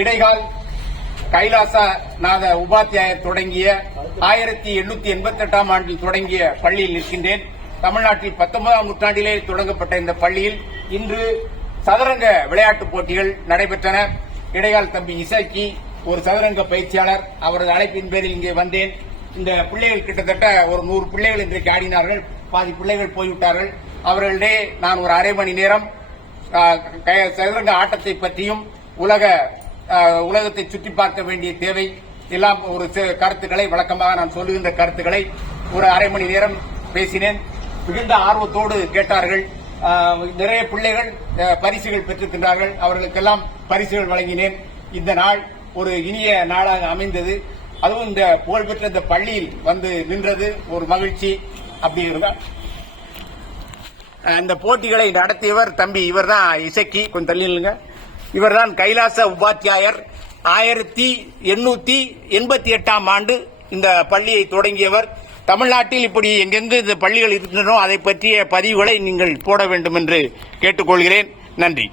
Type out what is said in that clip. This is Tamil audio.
இடைகால் கைலாசநாத உபாத்தியாயர் தொடங்கிய 1888 ஆண்டில் தொடங்கிய பள்ளியில் நிற்கின்றேன். தமிழ்நாட்டில் 19ஆம் நூற்றாண்டிலே தொடங்கப்பட்ட இந்த பள்ளியில் இன்று சதுரங்க விளையாட்டுப் போட்டிகள் நடைபெற்றன. இடைகால் தம்பி இசக்கி ஒரு சதுரங்க பயிற்சியாளர், அவரது அழைப்பின் பேரில் இங்கே வந்தேன். இந்த பிள்ளைகள் கிட்டத்தட்ட ஒரு 100 பிள்ளைகள் இன்றைக்கு ஆடினார்கள். பாதி பிள்ளைகள் போய்விட்டார்கள். அவர்களிடையே நான் ஒரு அரை மணி நேரம் சதுரங்க ஆட்டத்தை பற்றியும் உலகத்தை சுற்றி பார்க்க வேண்டிய தேவை எல்லாம் ஒரு கருத்துக்களை வழக்கமாக நான் சொல்லுகின்ற கருத்துக்களை ஒரு அரை மணி நேரம் பேசினேன். மிகுந்த ஆர்வத்தோடு கேட்டார்கள். நிறைய பிள்ளைகள் பரிசுகள் பெற்றிருக்கின்றார்கள். அவர்களுக்கெல்லாம் பரிசுகள் வழங்கினேன். இந்த நாள் ஒரு இனிய நாளாக அமைந்தது. அதுவும் இந்த புகழ்பெற்ற இந்த பள்ளியில் வந்து நின்றது ஒரு மகிழ்ச்சி. அப்படி இருந்தால் இந்த போட்டிகளை நடத்தியவர் தம்பி இவர்தான் இசக்கி, கொஞ்சம் தள்ளி நில்லுங்க. இவர்தான் கைலாச உபாத்தியாயர். 1888ஆம் ஆண்டு இந்த பள்ளியை தொடங்கியவர். தமிழ்நாட்டில் இப்படி எங்கெங்கு இந்த பள்ளிகள் இருக்கின்றனோ அதை பற்றிய பதிவுகளை நீங்கள் போட வேண்டும் என்று கேட்டுக்கொள்கிறேன். நன்றி.